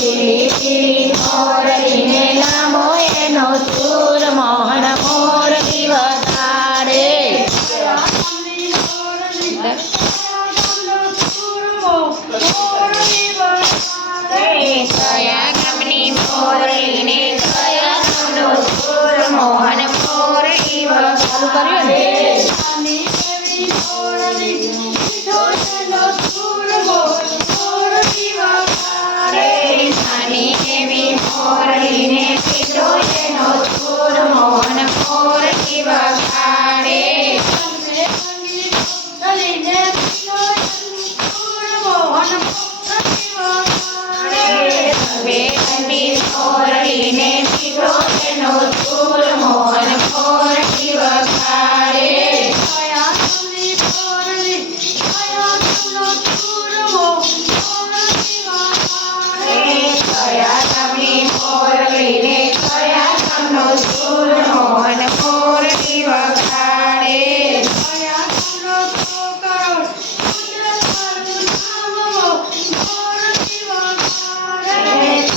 લીલી પીળી મોરલીને લાંબો એનો સૂર મોહન મોરલી વગાડે. કયા ગામની મોરલીને કયા ગામનો સૂર મોહન મોરલી વગાડે. મોરલીને પીધો એનો સૂર મોહન મોરલી વગાડે. મોરલીને પીધો એનો સૂર મોહન મોરલી વગાડે. મોરલીને કયા ગામનો સૂર મોહન મોરલી વગાડે.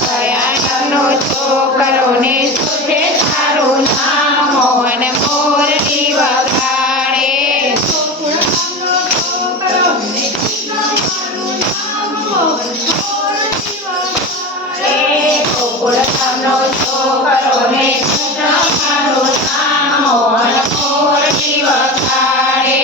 કયા ગામનો છોકરો ને સુજે તારું નામ મોહન મોરલી વગાડે. ગોકુળ ગામનો છોકરો ને તારું નામ મોહન મોરલી વગાડે.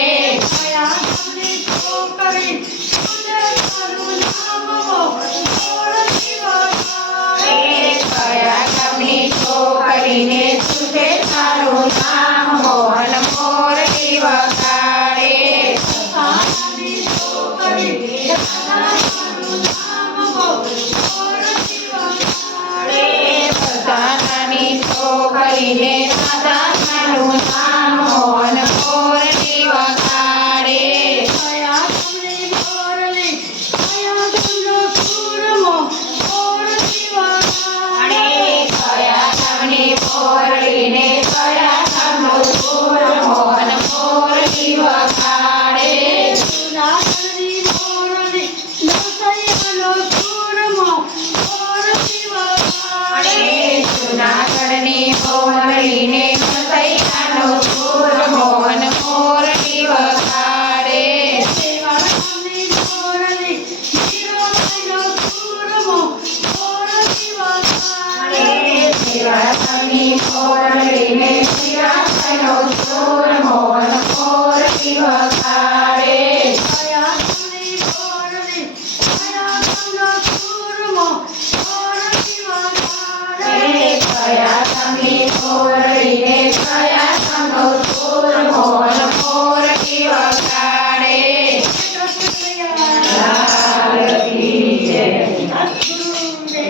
કયા ગામની છોકરીને સુજે તારું નામ મોહન મોરલી વગાડે. બધાની છોકરીને દાદાનું નામ મોહન મોરલી વગાડે. કયા ગામની મોરલીને કયા ગામનો સૂર મોહન મોરલી વગાડે. જૂનાગઢની મોરલીને કસૈયાનો સૂર મોહન મોરલી વગાડે. શિવાજીની મોરલીને શિવાજીનો સૂર મોહન મોરલી વગાડે. કયા ગામની